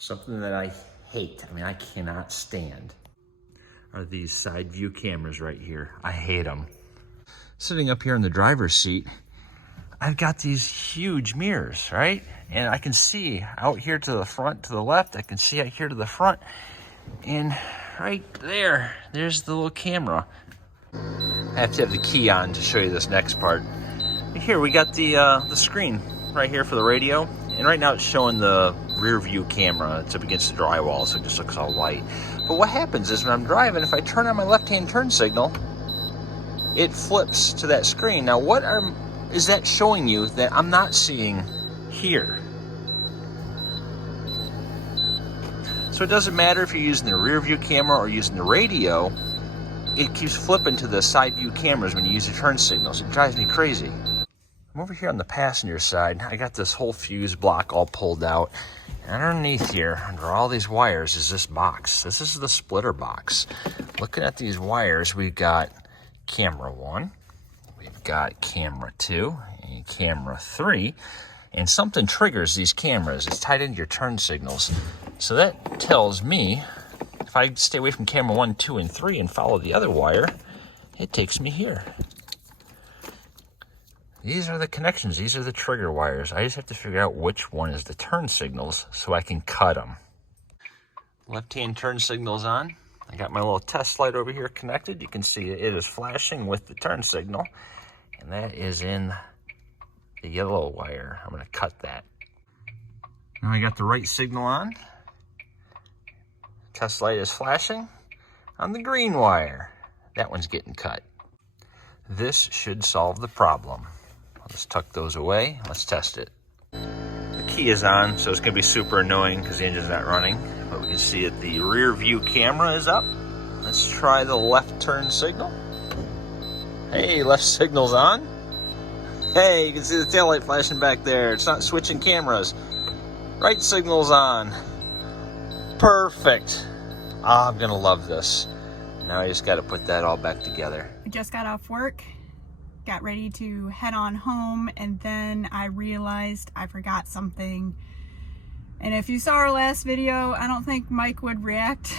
Something that I hate, I mean, I cannot stand, are these side view cameras right here. I hate them. Sitting up here in the driver's seat, I've got these huge mirrors, right? And I can see out here to the front, to the left. I can see out here to the front. And right there, there's the little camera. I have to have the key on to show you this next part. Here we got the screen right here for the radio. And right now it's showing the rear view camera. It's up against the drywall, so it just looks all white. But what happens is when I'm driving, if I turn on my left-hand turn signal, it flips to that screen. Now is that showing you that I'm not seeing here? So it doesn't matter if you're using the rear view camera or using the radio, it keeps flipping to the side view cameras when you use your turn signals. It drives me crazy. I'm over here on the passenger side. I got this whole fuse block all pulled out. And underneath here, under all these wires, is this box. This is the splitter box. Looking at these wires, we've got camera 1, we've got camera 2, and camera 3. And something triggers these cameras. It's tied into your turn signals. So that tells me, if I stay away from camera 1, 2, and 3 and follow the other wire, it takes me here. These are the connections. These are the trigger wires. I just have to figure out which one is the turn signals so I can cut them. Left-hand turn signal's on. I got my little test light over here connected. You can see it is flashing with the turn signal. And that is in the yellow wire. I'm going to cut that. Now I got the right signal on. Test light is flashing on the green wire. That one's getting cut. This should solve the problem. Let's tuck those away. Let's test it. The key is on, so it's going to be super annoying because the engine's not running. But we can see that the rear view camera is up. Let's try the left turn signal. Hey, left signal's on. Hey, you can see the taillight flashing back there. It's not switching cameras. Right signal's on. Perfect. I'm going to love this. Now I just got to put that all back together. I just got off work, got ready to head on home, and then I realized I forgot something. And if you saw our last video, I don't think Mike would react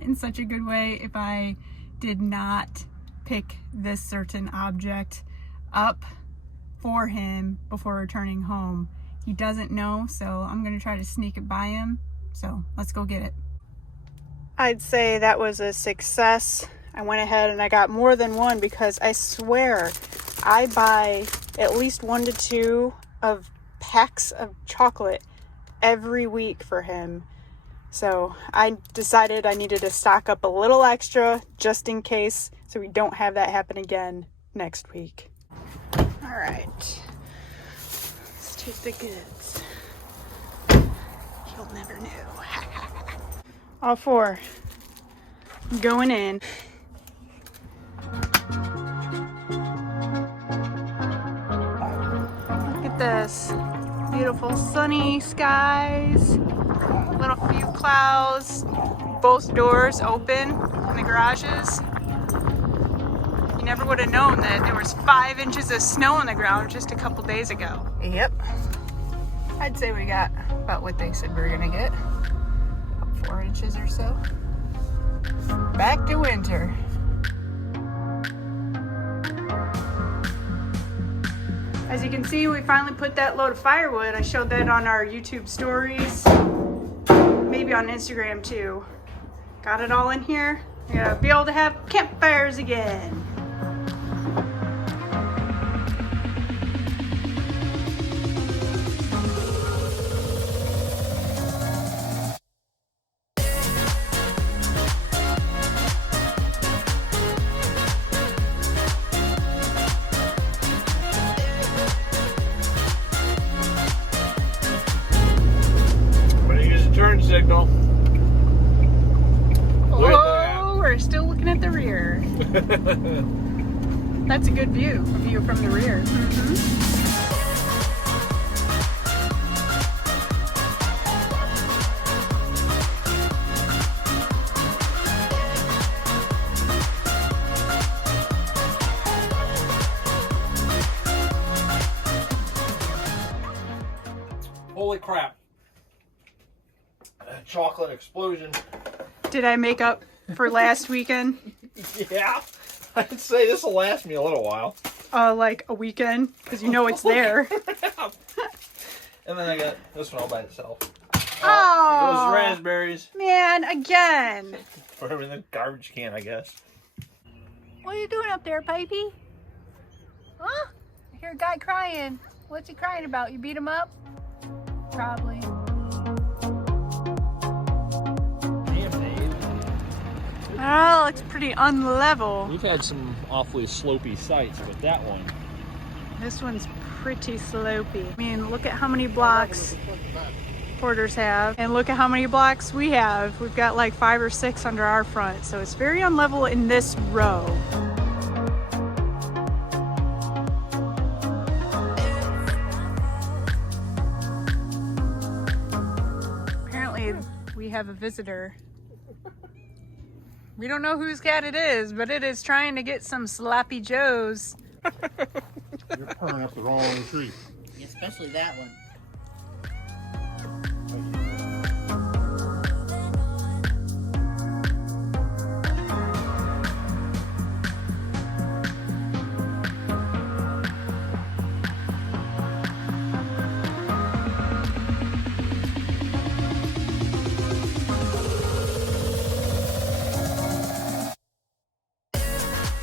in such a good way if I did not pick this certain object up for him before returning home. He doesn't know, so I'm going to try to sneak it by him. So let's go get it. I'd say that was a success. I went ahead and I got more than one because I swear I buy at least 1 to 2 of packs of chocolate every week for him. So I decided I needed to stock up a little extra just in case so we don't have that happen again next week. All right, let's take the goods. You'll never know. All 4 going in. Look at this. Beautiful sunny skies. Little few clouds. Both doors open in the garages. You never would have known that there was 5 inches of snow on the ground just a couple days ago. Yep. I'd say we got about what they said we were gonna get. 4 inches or so. Back to winter. As you can see, we finally put that load of firewood. I showed that on our YouTube stories, maybe on Instagram too. Got it all in here. We're gonna be able to have campfires again. Signal. Oh, we're still looking at the rear. That's a good view, a view from the rear. Holy crap. chocolate explosion. Did I make up for last weekend? Yeah, I'd say this will last me a little while. Like a weekend, because you know it's there. And then I got this one all by itself. Oh, Those raspberries. Man, again. Whatever in the garbage can, I guess. What are you doing up there, Pipey? Huh? I hear a guy crying. What's he crying about? You beat him up? Probably. Oh, it's pretty unlevel. We've had some awfully slopey sites, but that one. This one's pretty slopey. I mean, look at how many blocks porters have, and look at how many blocks we have. We've got like 5 or 6 under our front, so it's very unlevel in this row. Apparently, we have a visitor. We don't know whose cat it is, but it is trying to get some sloppy joes. You're pulling up the wrong tree. Especially that one.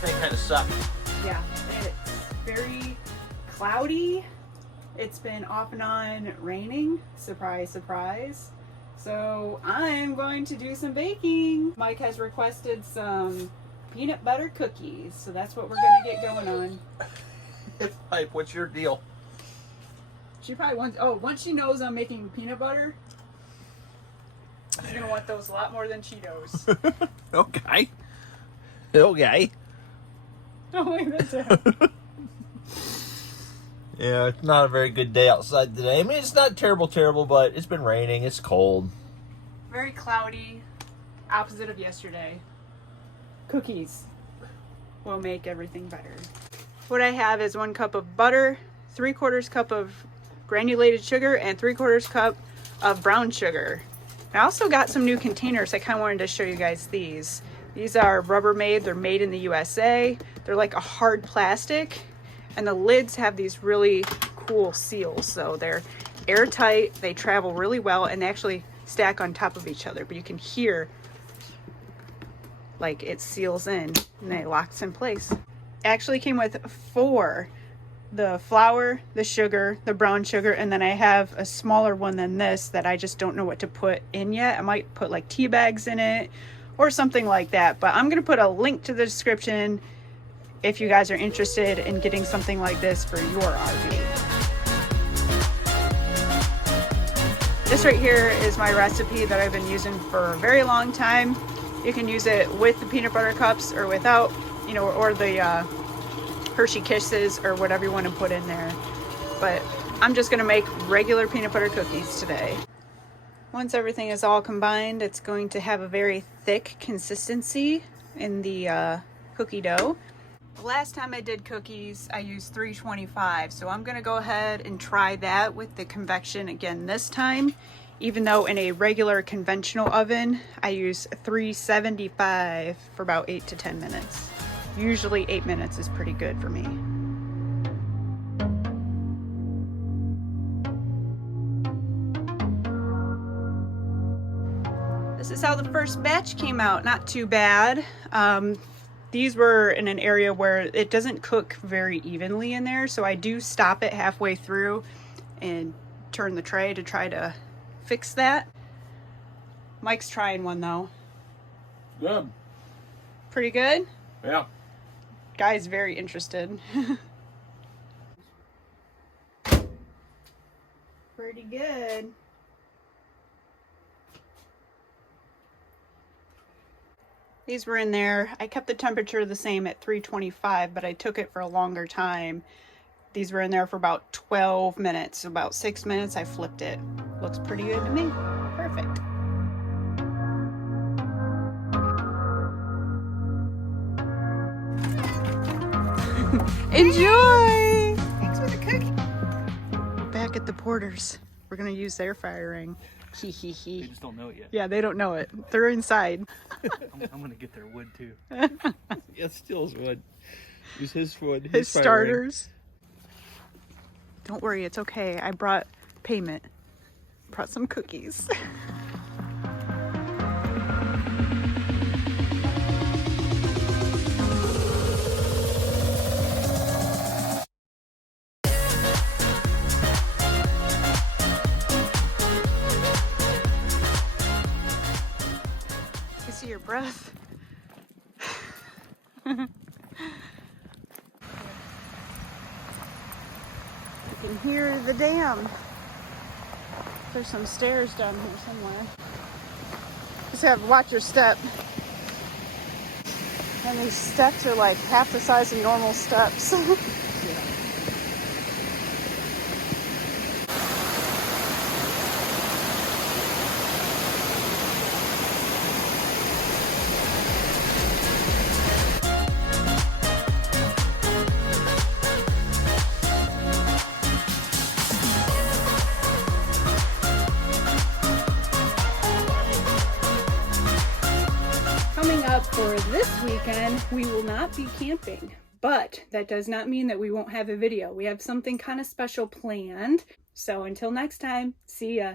They kind of suck. Yeah, it's very cloudy. It's been off and on raining. Surprise, surprise. So I'm going to do some baking. Mike has requested some peanut butter cookies, so that's what we're gonna get going on. Pipe, what's your deal? She probably wants, once she knows I'm making peanut butter, she's gonna want those a lot more than Cheetos. Okay. Okay. Don't leave it there. Yeah, it's not a very good day outside today. I mean, it's not terrible, but it's been raining. It's cold. Very cloudy, opposite of yesterday. Cookies will make everything better. What I have is 1 cup of butter, 3/4 cup of granulated sugar, and 3/4 cup of brown sugar. I also got some new containers. I kind of wanted to show you guys these. These are Rubbermaid. They're made in the USA. They're like a hard plastic, and the lids have these really cool seals. So they're airtight, they travel really well, and they actually stack on top of each other. But you can hear like it seals in and it locks in place. It actually came with 4. The flour, the sugar, the brown sugar, and then I have a smaller one than this that I just don't know what to put in yet. I might put like tea bags in it or something like that, but I'm gonna put a link to the description if you guys are interested in getting something like this for your RV. This right here is my recipe that I've been using for a very long time. You can use it with the peanut butter cups or without, you know, or the Hershey Kisses or whatever you want to put in there. But I'm just gonna make regular peanut butter cookies today. Once everything is all combined, it's going to have a very thick consistency in the cookie dough. The last time I did cookies, I used 325, so I'm gonna go ahead and try that with the convection again this time, even though in a regular conventional oven, I use 375 for about 8 to 10 minutes. Usually 8 minutes is pretty good for me. This is how the first batch came out. Not too bad. These were in an area where it doesn't cook very evenly in there, so I do stop it halfway through and turn the tray to try to fix that. Mike's trying one though. Good. Pretty good? Yeah. Guy's very interested. Pretty good. These were in there. I kept the temperature the same at 325, but I took it for a longer time. These were in there for about 12 minutes. About 6 minutes, I flipped it. Looks pretty good to me. Perfect. Enjoy! Thanks for the cookie. Back at the Porters. We're gonna use their firing. Hee hee hee. They just don't know it yet. Yeah, they don't know it. They're inside. I'm gonna get their wood too. Yeah, steals wood. Use his wood. His starters. Don't worry, it's okay. I brought payment. Brought some cookies. I see your breath. You can hear the dam. There's some stairs down here somewhere. Just have to watch your step. And these steps are like half the size of normal steps. Coming up for this weekend, we will not be camping, but that does not mean that we won't have a video. We have something kind of special planned. So until next time, see ya.